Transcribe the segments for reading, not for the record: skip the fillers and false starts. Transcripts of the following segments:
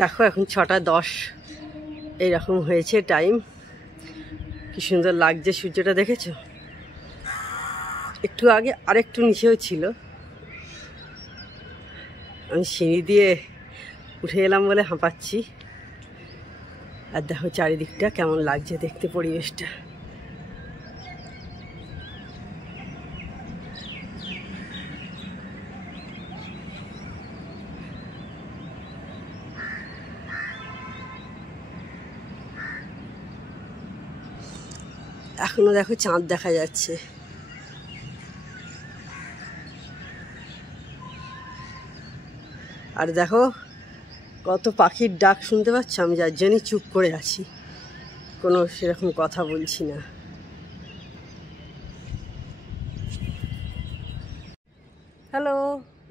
দেখো এখন 6:10 এইরকম হয়েছে টাইম। কি সুন্দর লাগছে সূর্যটা, দেখেছো? একটু আগে আরেকটু নিচেও ছিল। আমি সিঁড়ি দিয়ে উঠে এলাম বলে হাঁপাচ্ছি। আর দেখো চারিদিকটা কেমন লাগছে দেখতে, পরিবেশটা। এখনো দেখো চাঁদ দেখা যাচ্ছে। আর দেখো কত পাখির ডাক শুনতে পাচ্ছ। আমি যার জন্যই চুপ করে আছি, কোনো সেরকম কথা বলছি না। Hello,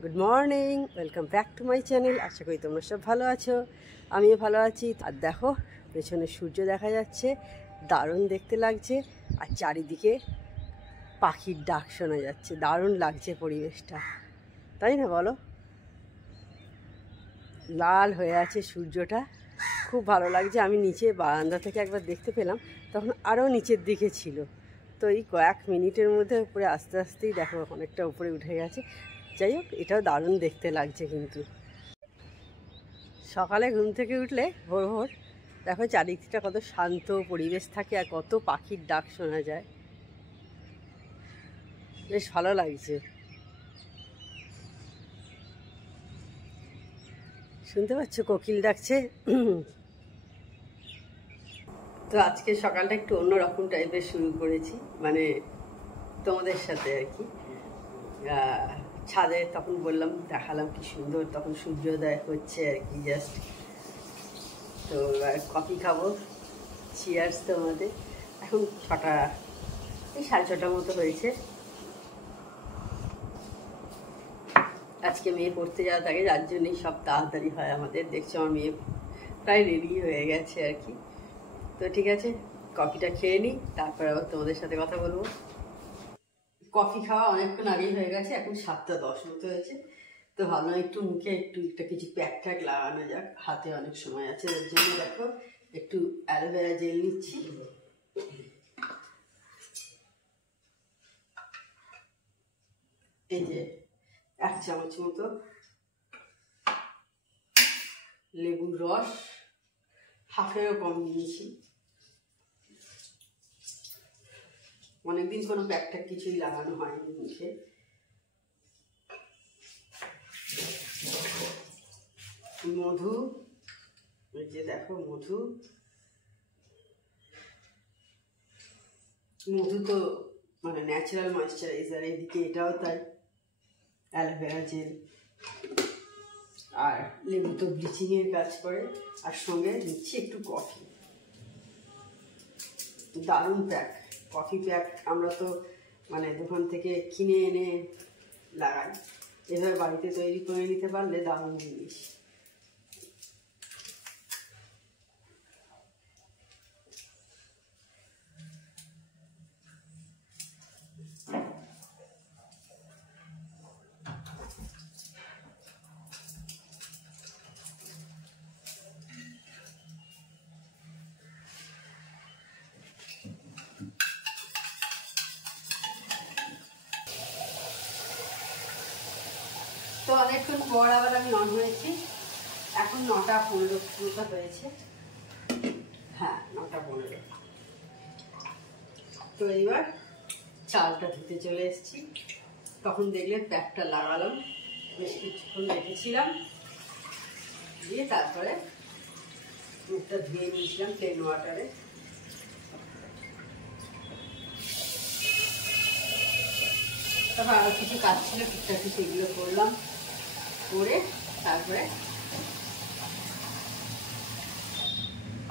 good morning, welcome back to my channel. আশা করি তোমরা সব ভালো আছো, আমিও ভালো আছি। আর দেখো পেছনে সূর্য দেখা যাচ্ছে, দারুণ দেখতে লাগছে। আর চারিদিকে পাখির ডাক শোনা যাচ্ছে, দারুণ লাগছে পরিবেশটা, তাই না বলো? লাল হয়ে আছে সূর্যটা, খুব ভালো লাগছে। আমি নিচে বারান্দা থেকে একবার দেখতে পেলাম, তখন আরও নিচের দিকে ছিল। তো এই কয়েক মিনিটের মধ্যে উপরে আস্তে আস্তেই দেখো অনেকটা উপরে উঠে গেছে। যাই হোক, এটাও দারুণ দেখতে লাগছে। কিন্তু সকালে ঘুম থেকে উঠলে ভোর ভোর দেখো চারিদিকটা কত শান্ত পরিবেশ থাকে, আর কত পাখির ডাক শোনা যায়, বেশ ভালো লাগছে। শুনতে পাচ্ছ কোকিল ডাকছে। তো আজকে সকালটা একটু অন্যরকম টাইপের শুরু করেছি, মানে তোমাদের সাথে আর কি। ছাদে তখন বললাম, দেখালাম কি সুন্দর তখন সূর্যোদয় হচ্ছে আর কি, জাস্ট। তো কফি খাবো, চিয়ার্স তোমাদের। এখন 6টা, এই 6:30 মতো হয়েছে। আজকে মেয়ে পড়তে যাওয়া থাকে, যার জন্যই সব তাড়াতাড়ি হয় আমাদের। দেখছো আমার মেয়ে প্রায় রেডি হয়ে গেছে আর কি। তো ঠিক আছে, কফিটা খেয়ে নিই, তারপর আবার তোমাদের সাথে কথা বলবো। কফি খাওয়া অনেকক্ষণ আগেই হয়ে গেছে, এখন 7:10 মতো হয়েছে। তো ভাবলাম একটু মুখে একটা কিছু প্যাক ট্যাক লাগানো যাক, হাতে অনেক সময় আছে। এর জন্য দেখো একটু অ্যালোভেরা জেল নিচ্ছি। এই যে 1 চামচ মতো লেবুর রস, হাফেরও কম নিয়েছি। অনেকদিন কোনো প্যাক ট্যাক কিছুই লাগানো হয়নি মুখে। মধু, এই যে দেখো মধু। মধু তো মানে ন্যাচারাল ময়েশ্চারাইজার, এদিকে এটাও তাই। অ্যালোভেরা জেল আর লেবু তো ব্লিচিংয়ের কাজ করে। আর সঙ্গে দিচ্ছি একটু কফি। দারুণ প্যাক, কফি প্যাক। আমরা তো মানে দোকান থেকে কিনে এনে লাগাই, এভাবে বাড়িতে তৈরি করে নিতে পারলে দারুণ জিনিস। তো অনেকক্ষণ পর আবার আমি অন হয়েছি, এখন 9:15 হয়েছে। হ্যাঁ, 9:15। তো এইবার চালটা ধুতে চলে এসেছি। তখন দেখলে প্যাকটা লাগালাম, বেশ কিছুক্ষণ রেখেছিলাম, দিয়ে তারপরে মুখটা ধুয়ে নিয়েছিলাম প্লেন ওয়াটারে। তারপর আরও কিছু কাজ ছিল, টুকটাক সেগুলো করলাম, করে তারপরে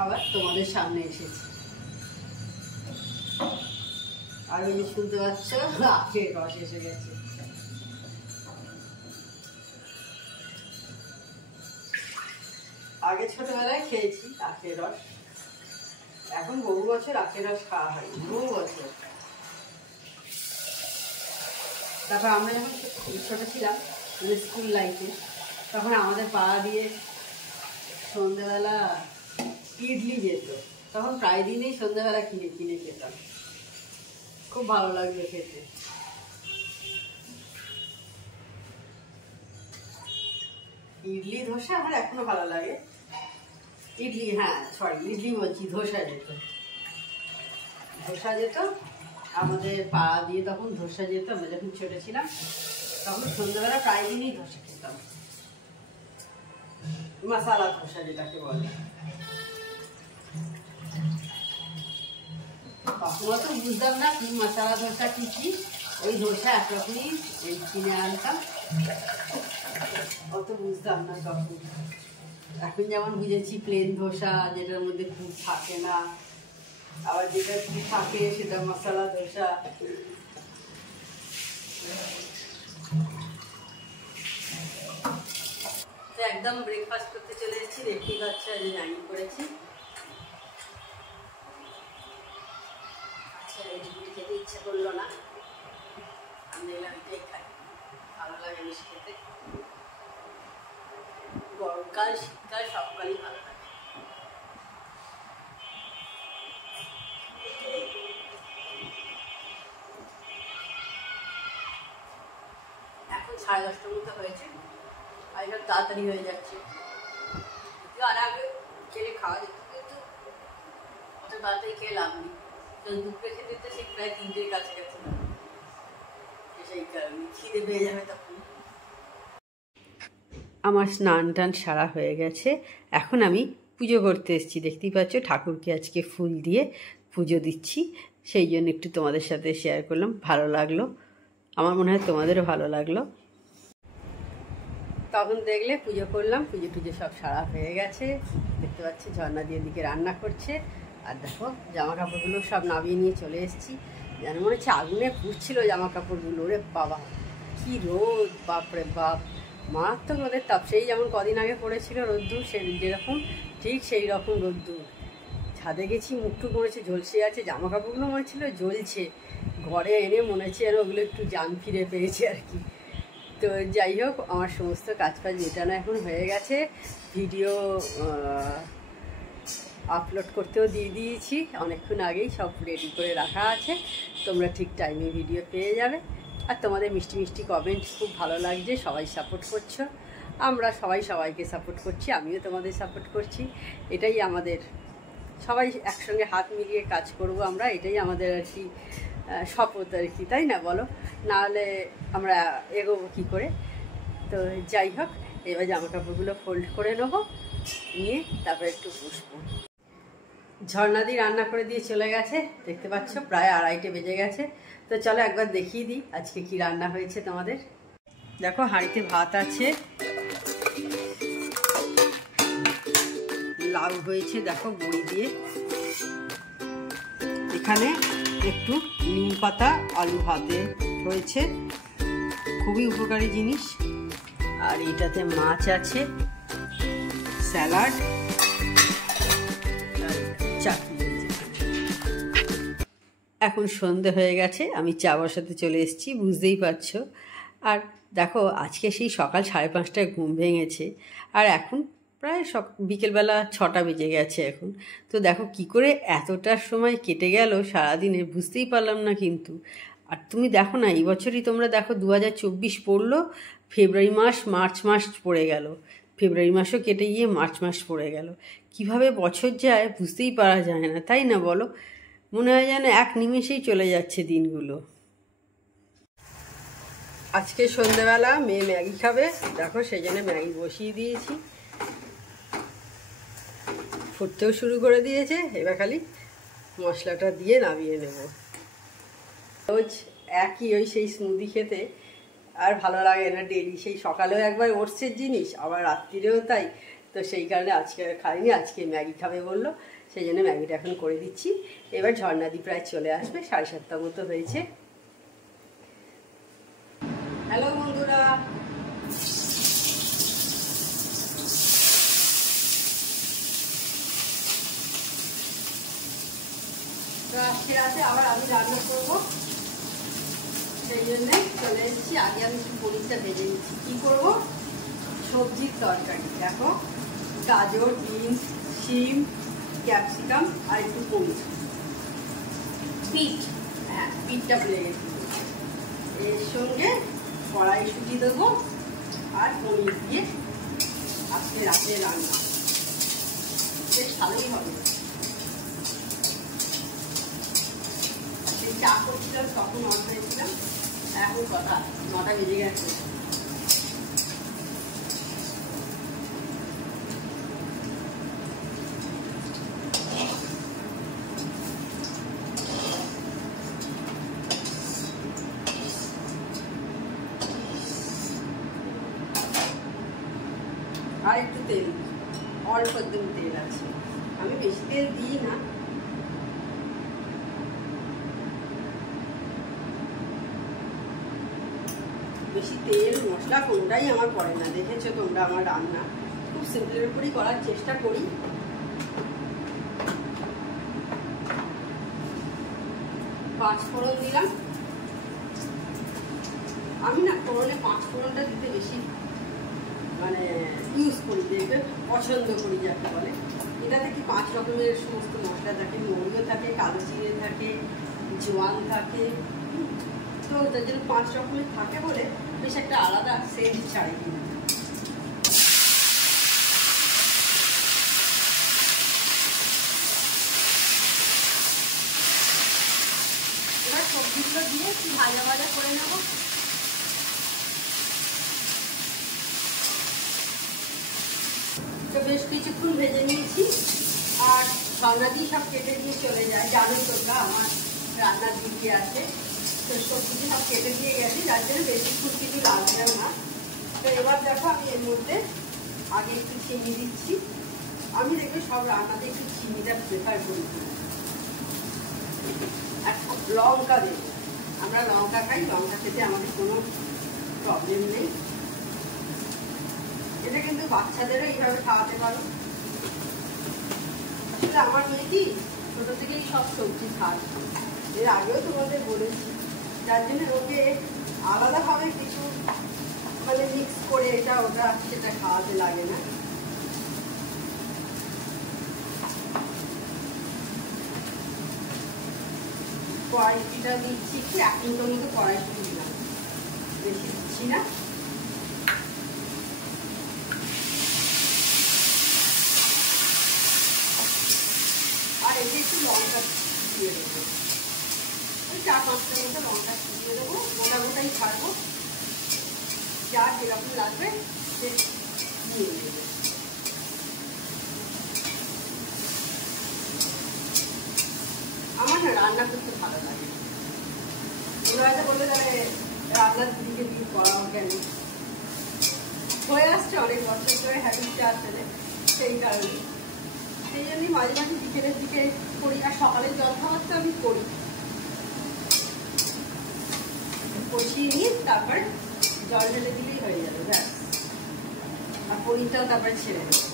আবার তোমাদের সামনে এসেছি। আর ওই যে শুনতে পাচ্ছ আখের রস এসে গেছে। আগে ছোটবেলায় খেয়েছি আখের রস, এখন বহু বছর আখের রস খাওয়া হয়, বহু বছর। তারপর আমরা যখন ছোট ছিলাম, মানে স্কুল লাইফে, তখন আমাদের পাড়া দিয়ে সন্ধ্যেবেলা ইডলি যেত, তখন প্রায় দিনই সন্ধ্যেবেলা কিনে কিনে খেতাম, খুব ভালো লাগবে খেতে। ইডলি ধোসা আমার এখনো ভালো লাগে। ইডলি, হ্যাঁ সরি ইডলি বলছি, ধোসা যেত, ধোসা যেত আমাদের পাড়া দিয়ে, তখন ধোসা যেত। আমরা যখন ছোট ছিলাম তখন সন্ধ্যাবেলা প্রায় দিনই ধোসা খেতাম, মশালা ধোসা যেটাকে বলে। তখন অত বুঝতাম না কি মশালা ধোসা কি কি, ওই ধোসা একরকমই ওই কিনে আনতাম, অত বুঝতাম না তখন। এখন যেমন বুঝেছি প্লেন ধোসা, যেটার মধ্যে পুর থাকে না, আবার যেটা পুর থাকে সেটা মশালা ধোসা। একদম ব্রেকফাস্ট করতে চলে এসেছি, দেখতেই পাচ্ছি আজ ম্যাগি করেছি। আচ্ছা রুটি খেতে ইচ্ছে করলো না, আমি এটাই খাই, ভালো লাগে বেশি খেতে। গরমকাল শীতকাল সবকালই ভালো লাগে। এখন 10:30টার মতো হয়েছে, আর এসব তাড়াতাড়ি হয়ে যাচ্ছে। আর আগে খেলে খাওয়া যেত, কিন্তু অত তাড়াতাড়ি খেয়ে লাভ নেই, দুপুরে খেতে তো সেই প্রায় 3টের কাছাকাছি লাগে, সেই কারণে খিদে পেয়ে যাবে তখন। আমার স্নান টান সারা হয়ে গেছে, এখন আমি পুজো করতে এসেছি। দেখতেই পাচ্ছ ঠাকুরকে আজকে ফুল দিয়ে পুজো দিচ্ছি, সেই জন্য একটু তোমাদের সাথে শেয়ার করলাম, ভালো লাগলো, আমার মনে হয় তোমাদেরও ভালো লাগলো। তখন দেখলে পুজো করলাম, পুজো টুজো সব সারা হয়ে গেছে। দেখতে পাচ্ছি ঝর্ণা দিয়ে দিকে রান্না করছে, আর দেখো জামা কাপড়গুলো সব নামিয়ে নিয়ে চলে এসেছি। যেন মনে হচ্ছে আগুনে পুড়ছিল জামা কাপড়গুলো, ওরে বাবা কি রোদ, বাপরে বাপ মারাত্মক রোদের তাপ। সেই যেমন কদিন আগে পড়েছিল রোদ্দুর, সেই যেরকম ঠিক সেই রকম রোদ্দুর। ছাদে গেছি, মুখটু মনেছে ঝলসে আছে, জামা কাপড়গুলো মনে ছিল জ্বলছে, ঘরে এনে মনে হচ্ছে যেন ওগুলো একটু জান ফিরে পেয়েছে আর কি। তো যাই হোক, আমার সমস্ত কাজ ফাজ মেটানো এখন হয়ে গেছে, ভিডিও আপলোড করতেও দিয়ে দিয়েছি অনেকক্ষণ আগেই, সব রেডি করে রাখা আছে, তোমরা ঠিক টাইমে ভিডিও পেয়ে যাবে। আর তোমাদের মিষ্টি মিষ্টি কমেন্ট খুব ভালো লাগছে, সবাই সাপোর্ট করছো, আমরা সবাই সবাইকে সাপোর্ট করছি, আমিও তোমাদের সাপোর্ট করছি। এটাই আমাদের, সবাই একসঙ্গে হাত মিলিয়ে কাজ করব আমরা, এটাই আমাদের আর কি শপথ আর কি, তাই না বলো? নাহলে আমরা এগোবো কী করে? তো যাই হোক, এবার জামা কাপড়গুলো ফোল্ড করে নেবো, নিয়ে তারপর একটু বসবো। ঝর্ণাদি রান্না করে দিয়ে চলে গেছে, দেখতে পাচ্ছ প্রায় 2:30 বেজে গেছে। তো চলো একবার দেখিয়ে দিই আজকে কি রান্না হয়েছে তোমাদের। দেখো হাঁড়িতে ভাত আছে, লাউ হয়েছে দেখো বড়ি দিয়ে, এখানে একটু নিম পাতা আলু ভাতে হয়েছে, খুবই উপকারী জিনিস। আর এটাতে মাছ আছে, স্যালাড, চাটনি। এখন সন্ধে হয়ে গেছে, আমি চা বসাতে চলে এসেছি, বুঝতেই পারছো। আর দেখো আজকে সেই সকাল 5:30টায় ঘুম ভেঙেছে, আর এখন প্রায় বিকেলবেলা 6টা বেজে গেছে এখন। তো দেখো কি করে এতটার সময় কেটে গেল সারাদিনে, বুঝতেই পারলাম না কিন্তু। আর তুমি দেখো না, এই বছরই তোমরা দেখো 2024 পড়লো, ফেব্রুয়ারি মাস মার্চ মাস পড়ে গেল, ফেব্রুয়ারি মাসও কেটে গিয়ে মার্চ মাস পড়ে গেল। কিভাবে বছর যায় বুঝতেই পারা যায় না, তাই না বলো? মনে হয় যেন এক নিমেষেই চলে যাচ্ছে দিনগুলো। আজকে সন্ধ্যেবেলা মেয়ে ম্যাগি খাবে, দেখো সেই জন্য ম্যাগি বসিয়ে দিয়েছি, ফুটতেও শুরু করে দিয়েছে, এবার খালি মশলাটা দিয়ে নামিয়ে নেব। রোজ একই ওই সেই স্মুদি খেতে আর ভালো লাগে না, ডেলি সেই সকালেও একবার ওটসের জিনিস, আবার রাত্রিরেও তাই। তো সেই কারণে আজকে খাইনি, আজকে ম্যাগি খাবে বললো, সেই জন্য ম্যাগিটা এখন করে দিচ্ছি। এবার ঝর্ণাদি প্রায় চলে আসবে, 7:30 মতো হয়েছে। হ্যালো বন্ধুরা, তো আজকে রাতে আবার আমি রান্না করবো, সেই জন্যে চলে এসেছি। আগে আমি একটু পনিরটা ভেজে নিচ্ছি। কী করবো? সবজির তরকারি। দেখো গাজর, বিনস, শিম, ক্যাপসিকাম আর একটু পনির, বিট, হ্যাঁ বিটটা ভুলে গেছি। এর সঙ্গে কড়াইশুঁটি দেবো আর পনির দিয়ে আজকে রাতে রান্না, বেশ ভালোই হবে। সেই চা করছিলাম তখন অন করেছিলাম, এখন কথা 9টা বেজে গেছে। আর একটু তেল, অল্প একদম তেল আছে, আমি বেশি তেল দিই না। বেশি তেল মশলা কোনটাই আমার পড়ে না, দেখেছো তোমরা আমার রান্না খুব সিম্পলের উপরই করার চেষ্টা করি। পাঁচফোড়ন দিলাম, আমি না ফোড়নে পাঁচফোড়নটা দিতে বেশি মানে ইউজ করি, দেখবে পছন্দ করি যাকে বলে। এটাতে কি 5 রকমের সমস্ত মশলা থাকে, মৌরিও থাকে, কালো জিরে থাকে, জোয়ান থাকে, তো তার জন্য 5 রকমের থাকে বলে বেশ একটা আলাদা সেন্ট ছাড়ে। এবার সবজিগুলো দিয়ে একটু ভাজা ভাজা করে নেবো। তো বেশ কিছুক্ষণ ভেজে নিয়েছি, আর সবনা দিয়ে সব কেটে দিয়ে চলে যায়, জানোই তোমরা আমার রান্নার দিকে আছে, তো সবজি সব কেটে দিয়ে গেছি, যার জন্য বেশিক্ষণ কিছু লাগবে না। তো এবার দেখো আমি এর মধ্যে আগে একটু চিনি দিচ্ছি, আমি দেখবে সব রান্নাতে একটু চিনিটা প্রেফার করি। আর লঙ্কা দেবো, আমরা লঙ্কা খাই, লঙ্কা খেতে আমাদের কোনো প্রবলেম নেই। এটা কিন্তু বাচ্চাদেরও এইভাবে খাওয়াতে পারো। আসলে আমার মেয়ে কি ছোট থেকেই সব সবজি খায়, এর আগেও তোমাদের বলেছি, যার জন্য ওকে আলাদাভাবে কিছু মানে মিক্স করে এটা ওটা সেটা খাওয়াতে লাগে না। কড়াইশুঁটিটা দিচ্ছি একটু, 1 মিনিটের মতো কড়াইশুঁটি দিলাম, বেশি দিচ্ছি না। আর এতে একটু লঙ্কা দিয়ে দেবো, ওই 4-5টার মতো লঙ্কা দিয়ে দেবো, গোটা গোটাই ছাড়বো, যা যেরকম লাগবে সে নিয়ে নেবে। আমার না রান্না করতে ভালো লাগে, ওরা হয়তো বলবে তাহলে রান্নার দিকে দিয়ে করাও কেন, হয়ে আসছে অনেক বছর ধরে হ্যাবিটটা আসলে, সেই কারণে সেই জন্যই মাঝে মাঝে বিকেলের দিকে করি। আর সকালের জল খাবার তো আমি করি, কষিয়ে নিয়ে তারপর জল ঢেলে দিলেই হয়ে যাবে ব্যাস। আর পনিরটাও তারপরে ছেড়ে দেবো।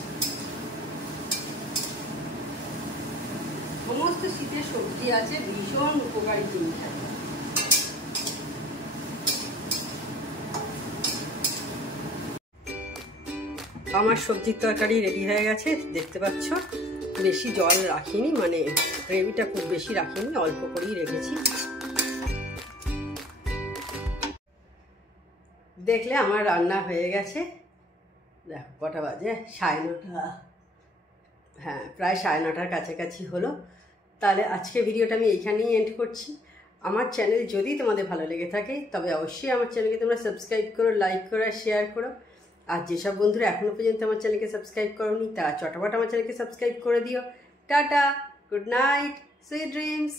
সমস্ত শীতের সবজি আছে, ভীষণ উপকারী জিনিস আছে। আমার সবজির তরকারি রেডি হয়ে গেছে, দেখতে পাচ্ছ। বেশি জল রাখিনি, মানে গ্রেভিটা খুব বেশি রাখিনি, অল্প করেই রেখেছি। দেখলে আমার রান্না হয়ে গেছে। দেখো কটা বাজে, 9:30, হ্যাঁ প্রায় 9:30 কাছাকাছি হলো। তাহলে আজকে ভিডিওটা আমি এইখানেই এন্ড করছি। আমার চ্যানেল যদি তোমাদের ভালো লেগে থাকে তবে অবশ্যই আমার চ্যানেলকে তোমরা সাবস্ক্রাইব করো, লাইক করো আর শেয়ার করো। আর যেসব বন্ধুরা এখনও পর্যন্ত আমার চ্যানেলকে সাবস্ক্রাইব করোনি তারা চটাপট আমার চ্যানেলকে সাবস্ক্রাইব করে দিও। Tata, good night, sweet dreams.